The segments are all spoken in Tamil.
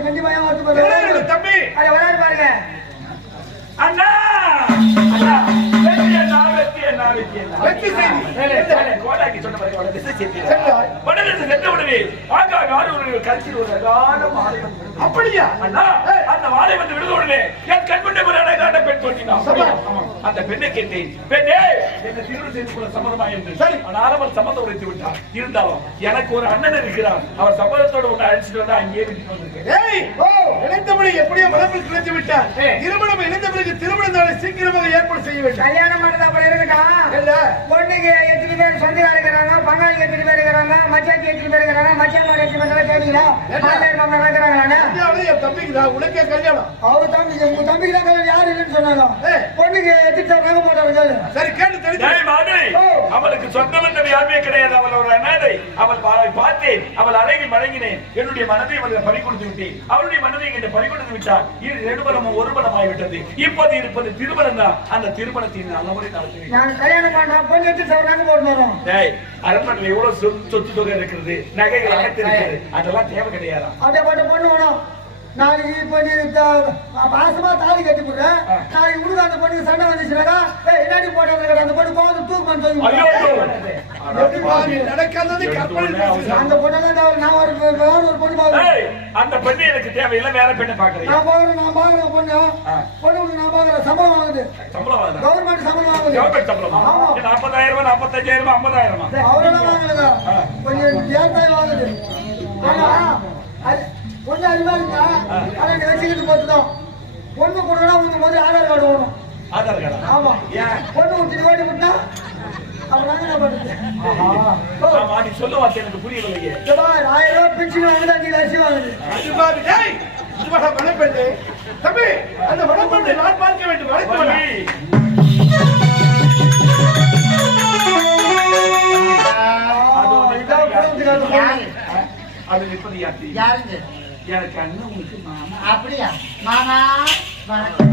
கண்டி தம்பி. அட வராரு பாருங்க. அண்ணா! அண்ணா! வெற்றி அண்ணா வெற்றி அண்ணா கோடாக்கி சொன்ன பாருங்க வடதேச செய்தி. வடதேச உடனே ஆகா காடு ஒரு கருத்தில் ஒரு அழகான மாலை அப்படியா? அண்ணா! அந்த மாலை வந்து விழுந்த உடனே என் ஒரு அழகான பெண். ஆமா. அந்த பெண்ணை கேட்டேன். பெண்ணே என்ன திருமணம் செய்து கொள்ள சம்மதமா என்று. சரி. ஆனால் அவள் சம்மதம் உரைத்து விட்டார் இருந்தாலும் எனக்கு ஒரு அண்ணன் இருக்கிறார் அவர் சம்மதத்தோட உன்னை அழைச்சிட்டு வந்தா அங்கேயே வந்திருக்கேன் இணைந்தபடி எப்படியோ மனப்பில் கிளச்சி விட்டார். திருமணம் இணைந்த பிறகு திருமண நாளை சீக்கிரமாக ஏற்பாடு செய்ய வேண்டும். கல்யாணம் பண்ணது அப்படி இருக்கட்டும் இல்ல பொண்ணுக்கு எத்தனை பேர் சொந்தக்காரங்க இருக்கிறாங்க? பங்காளி எத்தனை பேர் இருக்கிறாங்க? மச்சாச்சி எத்தனை பேர் இருக்கிறாங்க? மச்சான் எத்தனை பேர் என் தம்பிக்கு தான். உனக்கே கல்யாணம். அவர் தம்பி உங்க தம்பிக்கு தான் கல்யாணம். யாரு இல்லைன்னு. பொண்ணுக்கு சரி கேட்டு தெரிஞ்சு. அவளுக்கு யாருமே கிடையாது. அவள் ஒரு அனாதை. அவள் அவளை பார்த்தேன். அவள் அழகி மடங்கினேன் என்னுடைய மனதை அவளுக்கு பறி கொடுத்து விட்டேன். அவளுடைய மனதை எங்கிட்ட பறி கொடுத்து விட்டார் இது ரெண்டு பலமும் ஒரு பலம் ஆகிவிட்டது இப்போது இருப்பது திருமணம் தான். அந்த திருமணத்தை நல்லமுறை நடத்துவேன். நான் கல்யாணம் பண்ணா பொண்ணு எத்தனை நகை போட்டு வரோம் டேய் அரண்மனையில் எவ்வளவு சொத்து சொத்து தொகை இருக்கிறது? நகைகள் அனைத்து இருக்கிறது அதெல்லாம் தேவை கிடையாதா? அப்படியே போட்ட பொண்ணு வேணும். நாளைக்கு இப்போ நீ மாசமா தாலி கட்டி போடுற. நாளைக்கு உனக்கு அந்த பொண்ணுக்கு சண்டை வந்துச்சுனாக்கா ஏய் என்னடி போட்டது அந்த பொண்ணு கோவம் தூக்கு பண்ணி சொல்லி நடக்காதது. அந்த பொண்ணை நான் நான் ஒரு வேற ஒரு பொண்ணு பாக்குறேன் ஏய், அந்த பெண்ணு எனக்கு தேவையில்லை வேற பெண்ணை பாக்குறேன் நான் பாக்குறேன் நான் பாக்குறேன் பொண்ணு. பொண்ணு நான் பாக்குறேன் சம்பளம் வாங்குது. சம்பளம் வாங்குதா? கவர்மெண்ட் சம்பளம் வாங்குது. கவர்மெண்ட் சம்பளமா? ஆமா. நாற்பதாயிரம் ரூபாய் நாற்பத்தஞ்சாயிரம் ரூபாய் ஐம்பதாயிரமா அவரெல்லாம் வாங்கலங்க கொஞ்சம் ஏத்தாய் வாங்குது. ஆனா கொஞ்சம் அறிவாளிங்க ஆனா நீ வச்சுக்கிட்டு பார்த்துதான் பொண்ணு கொடுக்கணும் உங்களுக்கு முதல்ல ஆதார் கார்டு வேணும். ஆதார் கார்டா? ஆமா. ஏன்? பொண்ணு ஊற்றி ஓடி விட்டா. தம்பி, அந்த மணப்பெண்ணை நான் பார்க்க வேண்டும். அழைத்து வா. வள்ளி, அது நிற்பது யாரு? யாருங்க? எனக்கு அண்ணன் உனக்கு மாமா அப்படியா மாமா வணக்கம்.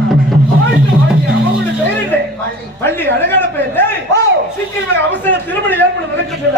வள்ளி, அழகான பெயர். அவசர திருமணம் ஏற்பட நடக்கின்றது.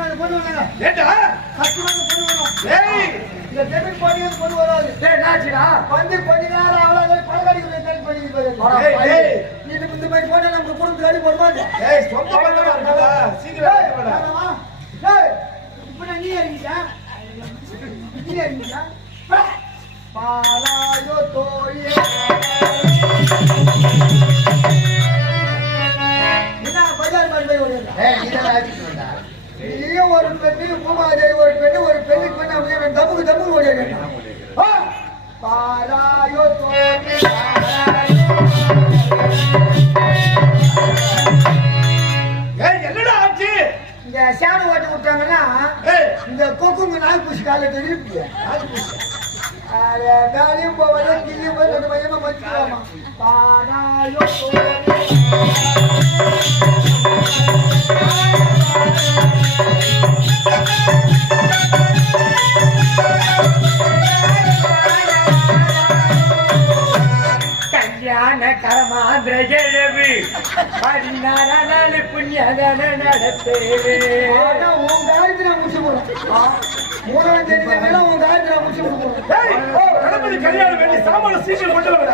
அந்த பொண்ணு வராது. வந்து கொஞ்ச நேரம் அவ்வளவு பழக்கடிக்கிற டெபிட் பண்ணி இந்த மாதிரி போட்டா நமக்கு குடும்பத்துக்கு அடி போடுவாங்க டேய், சொந்த பந்தமா இருக்குதா? சீக்கிரம் அழைத்து வாடா. நீ இறங்கிட்டா? நீ இறங்கிட்டா? பாலாயோ தோழியே. என்ன பஜார் மாதிரி போய் ஓடிடுறா? ஏய் நீயும் ஒரு பெண்ணு பூமாதேவி ஒரு பெண்ணு ஒரு பெண்ணுக்கு பெண்ணு அப்படியே பாராயோ ஏய்? இந்த சேடு ஓட்டி விட்டாங்கன்னா இந்த கொக்குங்க நாய் பூசி காலையில் தெரியுது காலியும் போவாது பையமா மச்சிக்கலாமா பாராயோ கரமாந்திர எழுவு பதினாறு நாள் புண்ணியதன நடத்தேவே உன் காரியத்தை நான் முடிச்சு போறேன். மூணாம் தேதி உன் காரியத்தை நான் முடிச்சு போறேன். கல்யாணம் வேண்டி சாமான சீக்கிரம் கொண்டு வர.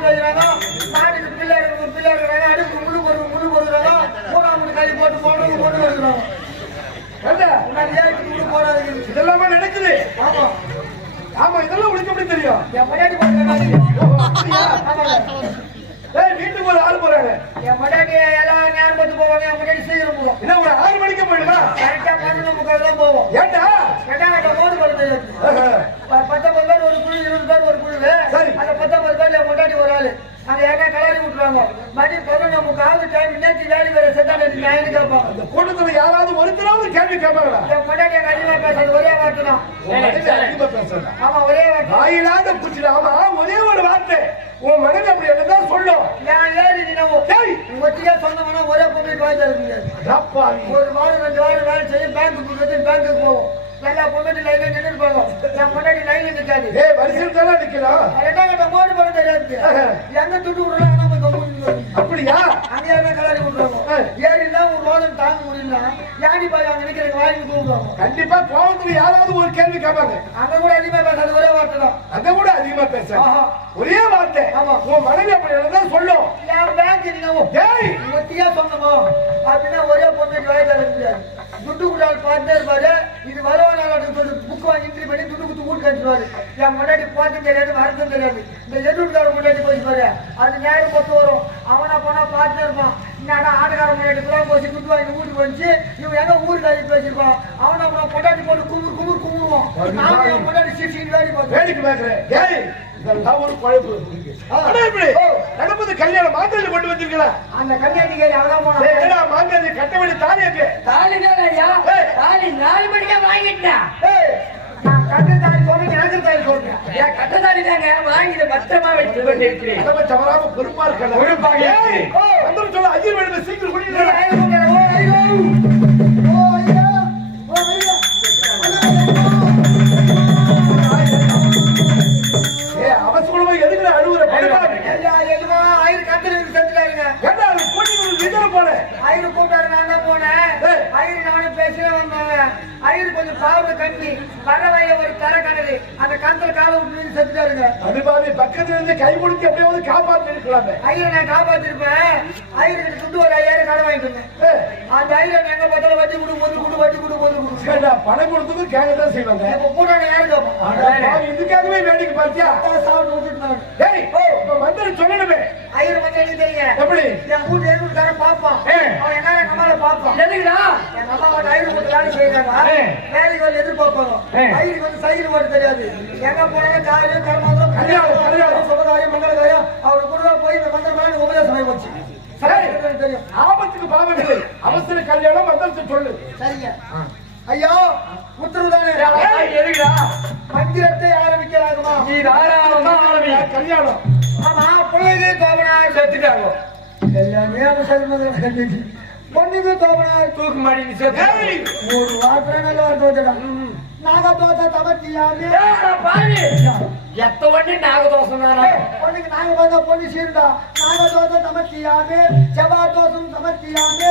துணி தைக்கிறாங்க மாட்டுக்கு பிள்ளை அடுப்பு முழு பொருள் முழு பொருளாங்க மூணாம் மூணு கறி போட்டு போட்டு போட்டு வருகிறாங்க இதெல்லாமே நடக்குது? ஆமா. ஆமா இதெல்லாம் உனக்கு எப்படி தெரியும்? என் முன்னாடி? ஏய் வீட்டுக்கு ஒரு ஆள் போறாங்க என் முன்னாடி எல்லாம் நேரம் பார்த்து போவாங்க என் முன்னாடி சீக்கிரம் போவோம். என்ன ஒரு ஆறு மணிக்கு போயிடுமா? கரெக்டா பதினொன்று முக்கால் தான் போவோம். ஏண்டா? ரெண்டாயிரம் மோடு கொடுத்து ஆஹா. ப- பத்தொன்பது பேர் ஒரு குழு இருபது பேர் ஒரு குழு சரி. அந்த பத்தொன்பது பேர்ல முன்னாடி ஒரு ஆளு அந்த யாரா கலாரி விட்டுருவாங்க மணி பதினொன்று முக்கால் டைம் நேற்று வேலை வேற செட்டான நான் கேட்பாங்க இந்த கூட்டத்துல யாராவது ஒருத்தராவது கேள்வி கேட்பாங்களா என் முன்னாடி எங்க அதிகமா பேசுறது ஒரே வார்த்தை தான் உன் மனைவி அதிகமா பேசுறா ஆமா ஒரே வார்த்தை வாயிலாத புடிச்சிட ஆமா ஒரே ஒரு வார்த்தை உன் மனைவி அப்படி என்னதான் சொல்லும் நான் ஏறி நினைவு ஏய் ஒத்தியா சொன்னவனா ஒரே பொண்ணு வாய்ப்பு இருக்க முடியாது ரப்பாவி. ஒரு வாரம் ரெண்டு வாரம் வேலை செய்ய பேங்க்கு கொடுத்து பேங்க்குக்கு போவோம். நல்லா பொண்ணு லைன்ல நின்று போவோம். என் முன்னாடி லைன்ல நிற்காது ஏய் வரிசையில் தானே நிக்கிறோம் ரெண்டாம் கட்ட மோடு பண்ண தெரியாது. எங்க துட்டு விடுறாங்க நம்ம கம்பெனி அப்படியா? அங்க யாரும் கலாரி விட்டுருவாங்க ஏறினா ஒரு மாதம் தாங்க முடியல யாடி பாய் அங்க நிக்கிற வாங்கி தூங்குவாங்க கண்டிப்பா கோவத்துல யாராவது ஒரு கேள்வி கேட்பாங்க அங்க கூட அதிகமா பேசாது ஒரே வார்த்தை தான். அத கூட அதிகமா பேச. ஒரே வார்த்தை. ஆமா. உன் மனைவி அப்படி என்னதான் சொல்லும். என் பேங்க் என்னவோ ஏய் ஒத்தியா சொன்னமோ அப்படின்னா ஒரே பொண்ணு வாய் தர முடியாது. துட்டு குடால் பார்த்தே இருப்பாரு இது வரவ நாளாட்டு சொல்லி புக் வாங்கி இன்ட்ரி பண்ணி துட்டு குத்து வீட்டு கட்டுவாரு. என் முன்னாடி பார்த்தும் தெரியாது வரதும் தெரியாது. இந்த எதிர்கார முன்னாடி போய் பாரு அது நேரம் பத்து வரும். அவனா போனா பார்த்துட்டே இருப்பான். என்னடா ஆட்டுக்கார முன்னாடி கூட போச்சு துட்டு வாங்கி வீட்டுக்கு வந்துச்சு இவன் எங்க ஊருக்கு அழைத்து வச்சிருப்பான் அவனை அப்புறம் பொட்டாட்டி போட்டு குமுறு குமுறு குமுறுவான் என் முன்னாடி சிக்ஸ்டீன் பார்த்தோம் வேடிக்கை பார்க்கிறேன். இதெல்லாம் ஒரு குழப்பு நடப்பது கல்யாணம் மாத்திரை கொண்டு வந்திருக்கலாம் அந்த கல்யாணிக்காரி அவதான் போனான். ஏய், என்னடா மாமியார் கட்டவழி தாலி எங்க தாலி தானே ஐயா. தாலி நாலு மணிக்கே வாங்கிட்டேன். நான் கட்டு தாய் சொல்றேன் எனக்கு தாய் சொல்றேன் என் கட்டதாரி தாங்க. வாங்கி இதை பத்திரமா வச்சு கொண்டிருக்கிறேன் நம்ம தவறாம பொறுப்பா இருக்கலாம் பொறுப்பாக சொல்ல ஐயர் வேணும் சீக்கிரம் குடிக்கிறேன் ஐயர் கூப்பிட்டாரு, நான் தான் போனேன். ஐயர் நானும் பேசினே வந்தாங்க. ஐயர் கொஞ்சம் கம்மி. வர வழியில ஒரு தரை கிணறு. அந்த கிணத்துல காலை விட்டு விழுந்து செத்துட்டாருங்க. படுபாவி பக்கத்துல இருந்து கை கொடுத்து எப்படியாவது காப்பாத்தி இருக்கலாமே. ஐயரை நான் காப்பாத்திருப்பேன். ஐயர்கிட்ட துட்டு ஒரு ஐயாயிரம் கடன் வாங்கிட்டு அந்த ஐயர் எங்க பார்த்தாலும் வட்டி கொடு, ஒது கொடு, வட்டி கொடு, ஒது கொடு. பணம் கொடுத்ததும் கேட்க தான் செய்வாங்க. இப்ப கூட்டாளி யாரு பாவி, இதுக்காகவே வேடிக்கை பார்த்தியா? சாப்பிட்டு விட்டுட்டு மந்திரம் சொல்லணுமே. ஐயர் வந்து எனக்கு தெரியுங்க எப்படி? என் வீட்டு எதிர்க்காரன் பார்ப்பான். அவன் என்ன எங்க அம்மாவை பார்ப்பான். எதுக்குடா எங்க அம்மா வந்து ஐயர் வந்து வேலை செய்யறாங்க வேலைக்கு வந்து எதிர்பார்ப்பாங்க ஐயருக்கு வந்து சைக்கிள் ஓட்ட தெரியாது. எங்க போனாலும் காரியம் கர்மாந்திரம் கல்யாணம், கல்யாணம். சுபகாரியம் மங்களகாரியம் அவர் கூட போய் இந்த மந்திரம் உபதேசம் ஆகி போச்சு. சரி, தெரியும். ஆபத்துக்கு பாவம் இல்லை. அவசர கல்யாணம் மந்திரத்தை சொல்லு. சரிங்க. ஐயா உத்தரவு தானே ஏய், எதுக்குடா? மந்திரத்தை ஆரம்பிக்கிறாங்கம்மா நீ தாராளமா ஆரம்பி கல்யாணம். ஆமா பிள்ளைக்கு தோபனார் செத்துட்டாங்க எல்லாமே கண்டிச்சு பொண்ணுக்கு தோபனார் தூக்கு மாடி நீ செத்து ஏய்! ஒரு வார்த்தை நல்ல வார்த்தை வச்சுடா நாங்க தோத்த தமத்தியாமே ஏடா பாவி! எத்த வண்டி நாகதோஷம் தானா பொண்ணுக்கு நாங்க பார்த்தா பொண்ணு சீருடா நாங்க தோத்த தமத்தியாமே செவ்வா தோசம் தமத்தியாமே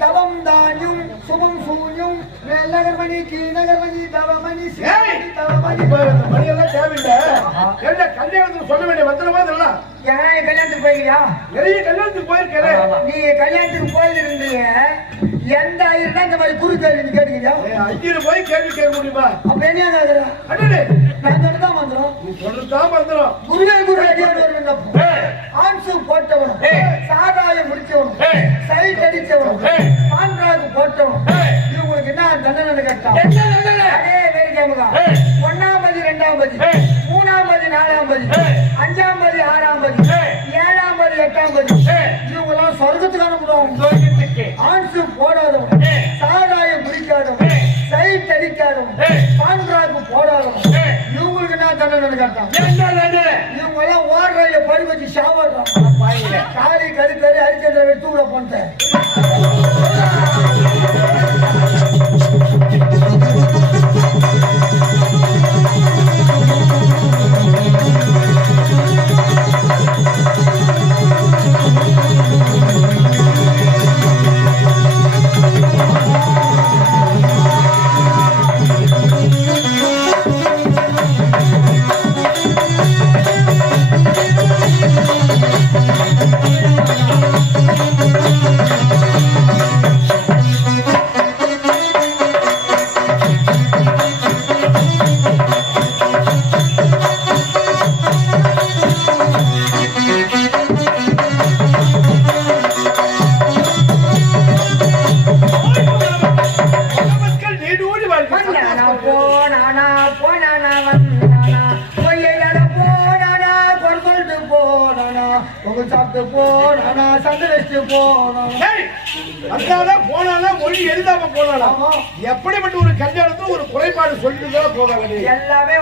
தவம் தானியம் தவம் சூன்யம் வெள்ளகர்மணி கீழகர்மணி தவமணி சிவமணி தவமணி. இந்த மணியெல்லாம் தேவையில்லை. என்ன கல்யாணத்துக்கு சொல்ல வேண்டிய மந்திரமா இதெல்லாம் ஏன்னா நீ கல்யாணத்துக்கு போய்க்கியா நிறைய கல்யாணத்துக்கு போயிருக்கேன். நீ கல்யாணத்துக்கு போயிருந்தீங்க எந்த தான் இந்த மாதிரி குறு கேள்வி கேட்டுக்கிறியா? ஐயர் போய் கேள்வி கேட்க முடியுமா? அப்ப என்ன கேக்குற? அடடே. நான் தான் வந்துடும் நீ சொல்றதுதான் மந்திரம் குருவே குரு ஆன்சு போட்டவன் சாராயம் முடிச்சவன் சைட் அடிச்சவன் பான்றாகு போட்டவன் இவங்களுக்கு என்ன தண்டனை தண்டனை? அதே வேடிக்கைமுகா ஒன்னாம் பதி ரெண்டாம் பதி மூணாம் பதி நாலாம் பதி அஞ்சாம் பதி ஆறாம் பதி ஏழாம் பதி எட்டாம் பதி இவங்கெல்லாம் சொர்க்கத்துக்கு அனுப்புவாங்க சொர்க்கத்துக்கு. ஆன்சு போடாதவன் சாராயம் குடிக்காதவன் சைட் அடிக்காதவன் பான்றாகு போடாதவன் இவங்களுக்கு என்ன தண்டனை கேட்டான். என்ன தண்டனை? இவங்க எல்லாம் ஓடுறதுல படி வச்சு சாவடுறான் காலி கரு கரு அரிச்சந்திர வெட்டு விட போன்ட்டேன் வந்தாலும் போனாலும் மொழி எழுதாம போனாலும். எப்படிப்பட்ட ஒரு கல்யாணத்துல ஒரு குறைபாடு சொல்லிட்டு தான் போவாங்க நீ. எல்லாமே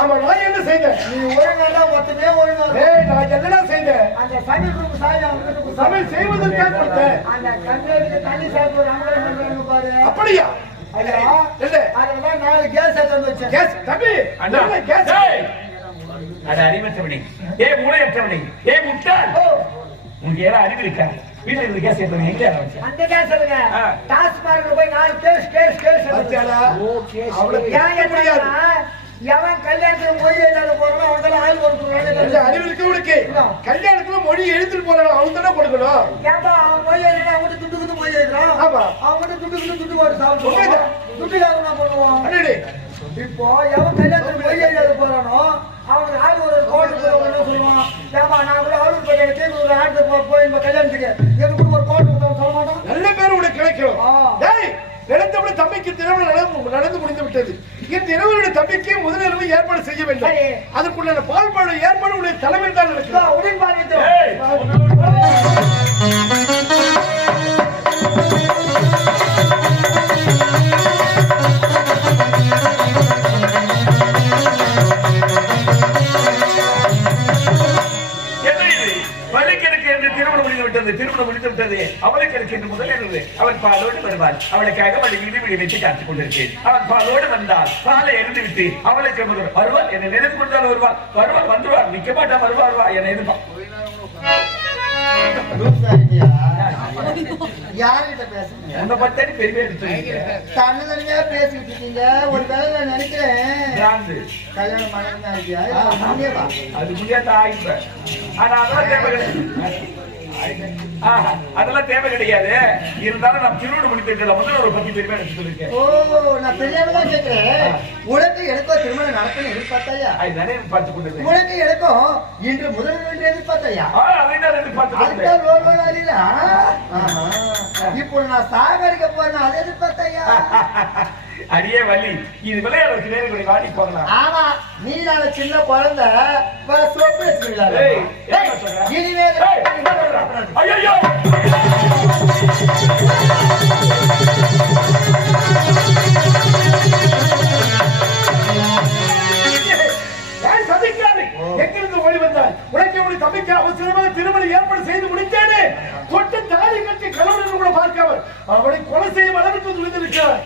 ஆமா நான் என்ன செய்தேன்? நீ ஒழுங்கா தான் மொத்தமே ஒழுங்கா நான் என்னடா செய்தேன்? அந்த சமையல். சமையல் செய்வதற்காக கொடுத்தேன். அந்த கண்ணாடிக்கு தண்ணி பண்றாங்க பாரு. அப்படியா? ஐயா, என்ன அதெல்லாம் நாலு கேஸ் எடுத்து வச்சேன். கேஸ் தம்பி அண்ணா என்ன கேஸ்? டேய். அட அறிவற்றவனே. ஏ மூளையற்றவனே. ஏ முட்டாள். ஓ, உனக்கு ஏதாவது அறிவு இருக்கா? வீட்டுல இருந்து கேஸ் ஏற்றவங்க எங்க அந்த கேஸ் சொல்லுங்க. டாஸ்மார்க்ல போய் நாலு கேஸ் கேஸ் கேஸ் எவன் கல்யாணத்துக்கு மொய் எழுதாத போறானோ அவன் ஆள் இந்த கொடுத்துருவாங்க அறிவு இருக்கு உனக்கு. கல்யாணத்துல மொழி எழுத்துட்டு போறாங்க அவங்க தானே கொடுக்கணும். ஏன்பா அவன் மொய் எழுதுனா துட்டு குத்து மொய் எழுதுறான் ஆமா. அவன்கிட்ட துட்டு குத்து துட்டு போட்டு சாப்பிடுவான். துட்டு இல்லாத பண்ணுவான் இப்போ எவன் கல்யாணத்துக்கு மொய் எழுதாத போறானோ அவனுக்கு ஆள் ஒரு கோட்டு என்ன சொல்லுவான். ஏமா நான் கூட அவளுக்கு போய் தேர்ந்து ஒரு ஆண்டு போய் இந்த கல்யாணத்துக்கு. எனக்கு ஒரு கோட்டு கொடுத்தவன் சொல்ல மாட்டான்? நல்ல பேர் உனக்கு கிடைக்கும் ஆ. டேய் நினைத்தபடி தம்பிக்கு திருமணம் நடந்து நடந்து முடிந்து விட்டது. இந்த இரவனுடைய தம்பிக்கு முதலிரவு ஏற்பாடு செய்ய வேண்டும். அதுக்குள்ள பால் பாடு ஏற்பாடு உடைய தலைமையில் தான் நடக்கும் என்று திருமணம் முடிந்து விட்டது திருமணம் முடிந்து விட்டது. அவளுக்கு இருக்கின்ற முதல் இருந்து அவன் பாலோடு வருவாள். அவளுக்காக அவளை இடிவிடி விழி வைத்து காத்துக் கொண்டிருக்கேன் அவன் பாலோடு வந்தால் பாலை எழுந்து விட்டு அவளுக்கு முதல் வருவாள் என்னை நினைத்து கொண்டால் வருவாள். வருவாள் வந்துருவாள். நிக்க மாட்டா வருவாள் வா என்னை எதிர்ப்பாள் யார்கிட்ட பேசுறீங்க உன்னை பெரிய தன்னதனியா பேசிட்டு இருக்கீங்க. ஒரு வேலை நான் நினைக்கிறேன் கல்யாணம் பண்ணணும்னு இருக்கியா அது முடியாத ஆயிப்ப ஆனா தேவை அதெல்லாம் தேவை கிடையாது. இருந்தாலும் நான் திருமணம் முடித்து முதல்ல ஒரு பத்தி பெருமை சொல்லிருக்கேன் ஓ நான் தெரியாம தான் கேட்கிறேன். உனக்கு எனக்கும் திருமணம் நடக்கணும் எதிர்பார்த்தாயா? அதுதானே பார்த்து கொண்டிருந்தேன் உனக்கு எனக்கும் இன்று முதல் என்று எதிர்பார்த்தாயா? அதைதான் எதிர்பார்த்து. அதுதான் ரோல் அறியல இப்போ நான் சாகடிக்க போறேன் அதை எதிர்பார்த்தாயா? அடியே வள்ளி. இது விளையாடுறதுக்கு நேரம் கூட வாடி போகலாம். ஆமா நீ நாள சின்ன குழந்தை வர சோப்பு வச்சுக்கலாம்! ஏன் சதிக்காது எங்கிருந்து ஓடி வந்தாய்? உனக்கு உடைய தம்பிக்கு அவசரமாக திருமணம் ஏற்பாடு செய்து முடித்தேனே? தொட்டு தாலி கட்டி கணவன் கூட பார்க்காமல் அவனை கொலை செய்யும் அளவுக்கு துணிந்திருக்கிறார்